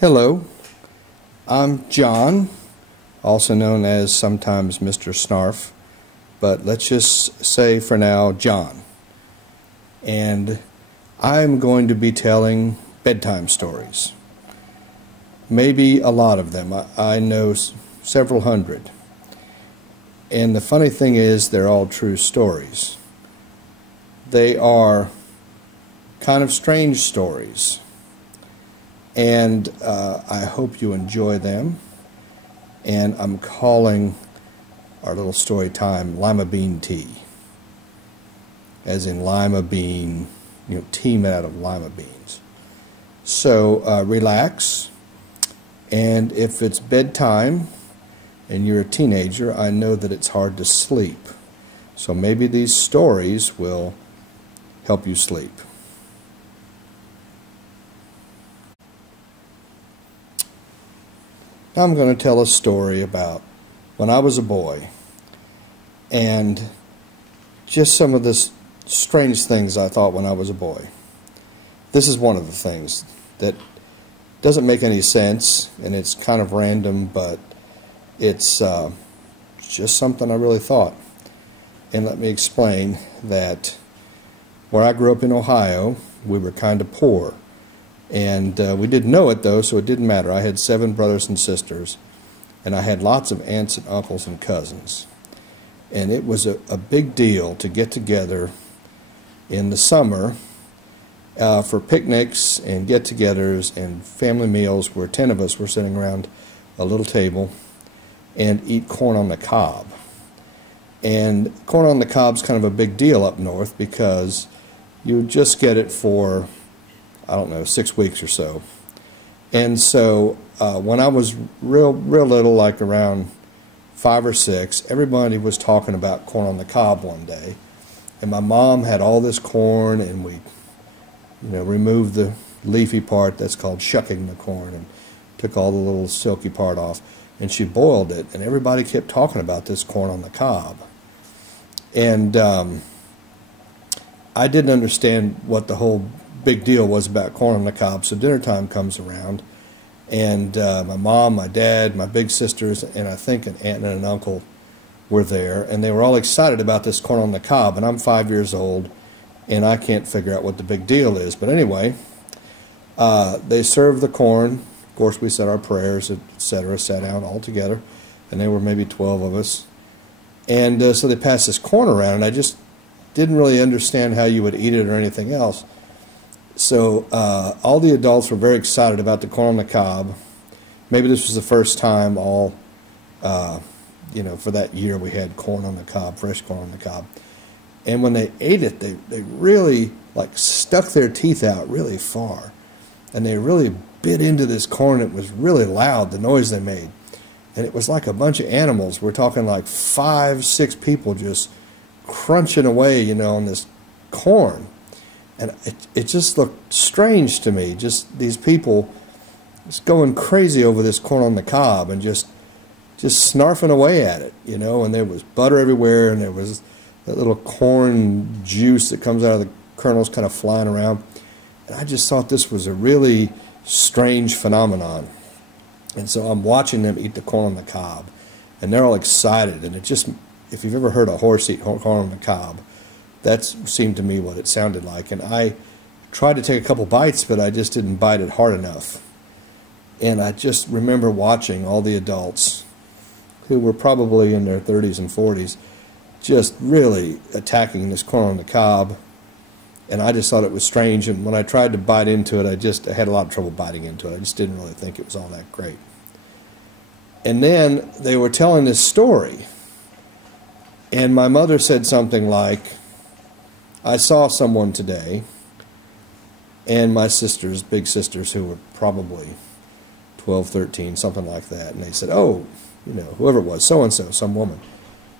Hello, I'm John, also known as sometimes Mr. Snarf, but let's just say for now John. And I'm going to be telling bedtime stories. Maybe a lot of them. I know several hundred. And the funny thing is, they're all true stories. They are kind of strange stories. And I hope you enjoy them. And I'm calling our little story time Lima Bean Tea. As in lima bean, tea made out of lima beans. So relax. And if it's bedtime and you're a teenager, I know that it's hard to sleep. So maybe these stories will help you sleep. I'm going to tell a story about when I was a boy and just some of the strange things I thought when I was a boy. This is one of the things that doesn't make any sense, and it's kind of random, but it's just something I really thought. And let me explain that where I grew up in Ohio, we were kind of poor. And we didn't know it, though, so it didn't matter. I had 7 brothers and sisters, and I had lots of aunts and uncles and cousins. And it was a big deal to get together in the summer for picnics and get-togethers and family meals where 10 of us were sitting around a little table and eat corn on the cob. And corn on the cob is kind of a big deal up north because you just get it for, I don't know, 6 weeks or so. And so when I was real little, like around 5 or 6, everybody was talking about corn on the cob one day. And my mom had all this corn, and we removed the leafy part, that's called shucking the corn, and took all the little silky part off. And she boiled it, and everybody kept talking about this corn on the cob. And I didn't understand what the whole big deal was about corn on the cob. So dinner time comes around, and my mom, my dad, my big sisters, and I think an aunt and an uncle were there, and they were all excited about this corn on the cob. And I'm 5 years old, and I can't figure out what the big deal is. But anyway, they served the corn. Of course, we said our prayers, etc., sat down all together, and there were maybe 12 of us. And so they passed this corn around, and I just didn't really understand how you would eat it or anything else. So all the adults were very excited about the corn on the cob. Maybe this was the first time for that year we had corn on the cob, fresh corn on the cob. And when they ate it, they really stuck their teeth out really far. And they really bit into this corn. It was really loud, the noise they made. And it was like a bunch of animals. We're talking like 5, 6 people just crunching away, on this corn. And it just looked strange to me, just these people just going crazy over this corn on the cob and just snarfing away at it, and there was butter everywhere, and there was that little corn juice that comes out of the kernels kind of flying around. And I just thought this was a really strange phenomenon. And so I'm watching them eat the corn on the cob, and they're all excited, and it just, if you've ever heard a horse eat corn on the cob, that seemed to me what it sounded like. And I tried to take a couple bites, but I just didn't bite it hard enough. And I just remember watching all the adults, who were probably in their 30s and 40s, just really attacking this corn on the cob. And I just thought it was strange. And when I tried to bite into it, I had a lot of trouble biting into it. I just didn't really think it was all that great. And then they were telling this story. And my mother said something like, I saw someone today, and my sisters, big sisters, who were probably 12, 13, something like that, and they said, oh, whoever it was, so-and-so, some woman.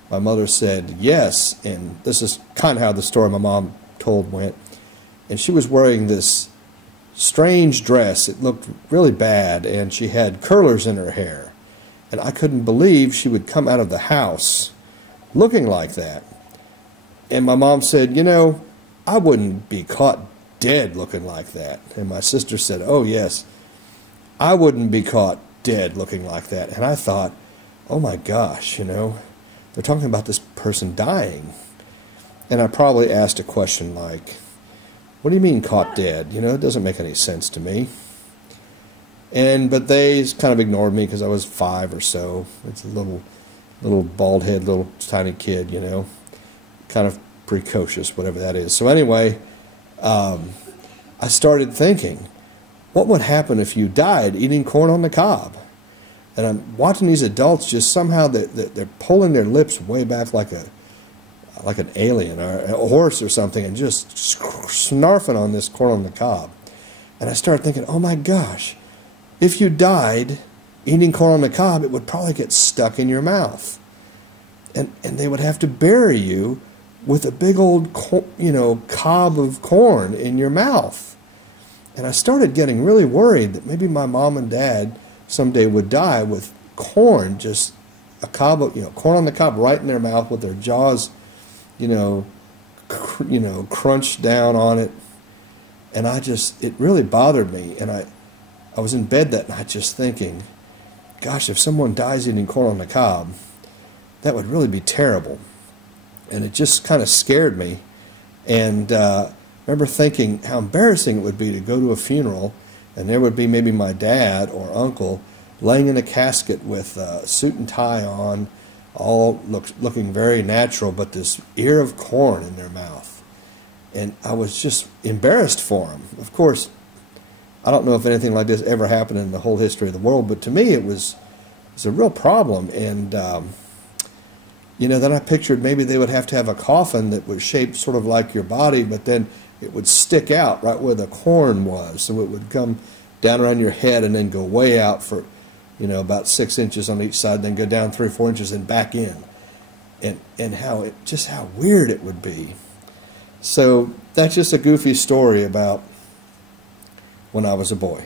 My mother said, yes, and this is kind of how the story my mom told went. And she was wearing this strange dress. It looked really bad, and she had curlers in her hair. And I couldn't believe she would come out of the house looking like that. And my mom said, I wouldn't be caught dead looking like that. And my sister said, oh, yes. I wouldn't be caught dead looking like that. And I thought, oh my gosh, they're talking about this person dying. And I probably asked a question like, what do you mean caught dead? It doesn't make any sense to me. But they kind of ignored me because I was 5 or so. It's a little bald head, little tiny kid, kind of precocious, whatever that is. So anyway, I started thinking, what would happen if you died eating corn on the cob? And I'm watching these adults just somehow they're pulling their lips way back like an alien or a horse or something, and just snarfing on this corn on the cob. And I started thinking, oh my gosh, if you died eating corn on the cob, it would probably get stuck in your mouth. And they would have to bury you with a big old, cob of corn in your mouth. And I started getting really worried that maybe my mom and dad someday would die with corn, just a cob of, corn on the cob right in their mouth with their jaws, crunched down on it. And it really bothered me. And I was in bed that night just thinking, gosh, if someone dies eating corn on the cob, that would really be terrible. And it just kind of scared me. And I remember thinking how embarrassing it would be to go to a funeral and there would be maybe my dad or uncle laying in a casket with a suit and tie on, all looking very natural, but this ear of corn in their mouth. And I was just embarrassed for them. Of course, I don't know if anything like this ever happened in the whole history of the world, but to me it was a real problem. And then I pictured maybe they would have to have a coffin that was shaped sort of like your body, but then it would stick out right where the corn was. So it would come down around your head and then go way out for, about 6 inches on each side, then go down 3 or 4 inches and back in. And how weird it would be. So that's just a goofy story about when I was a boy.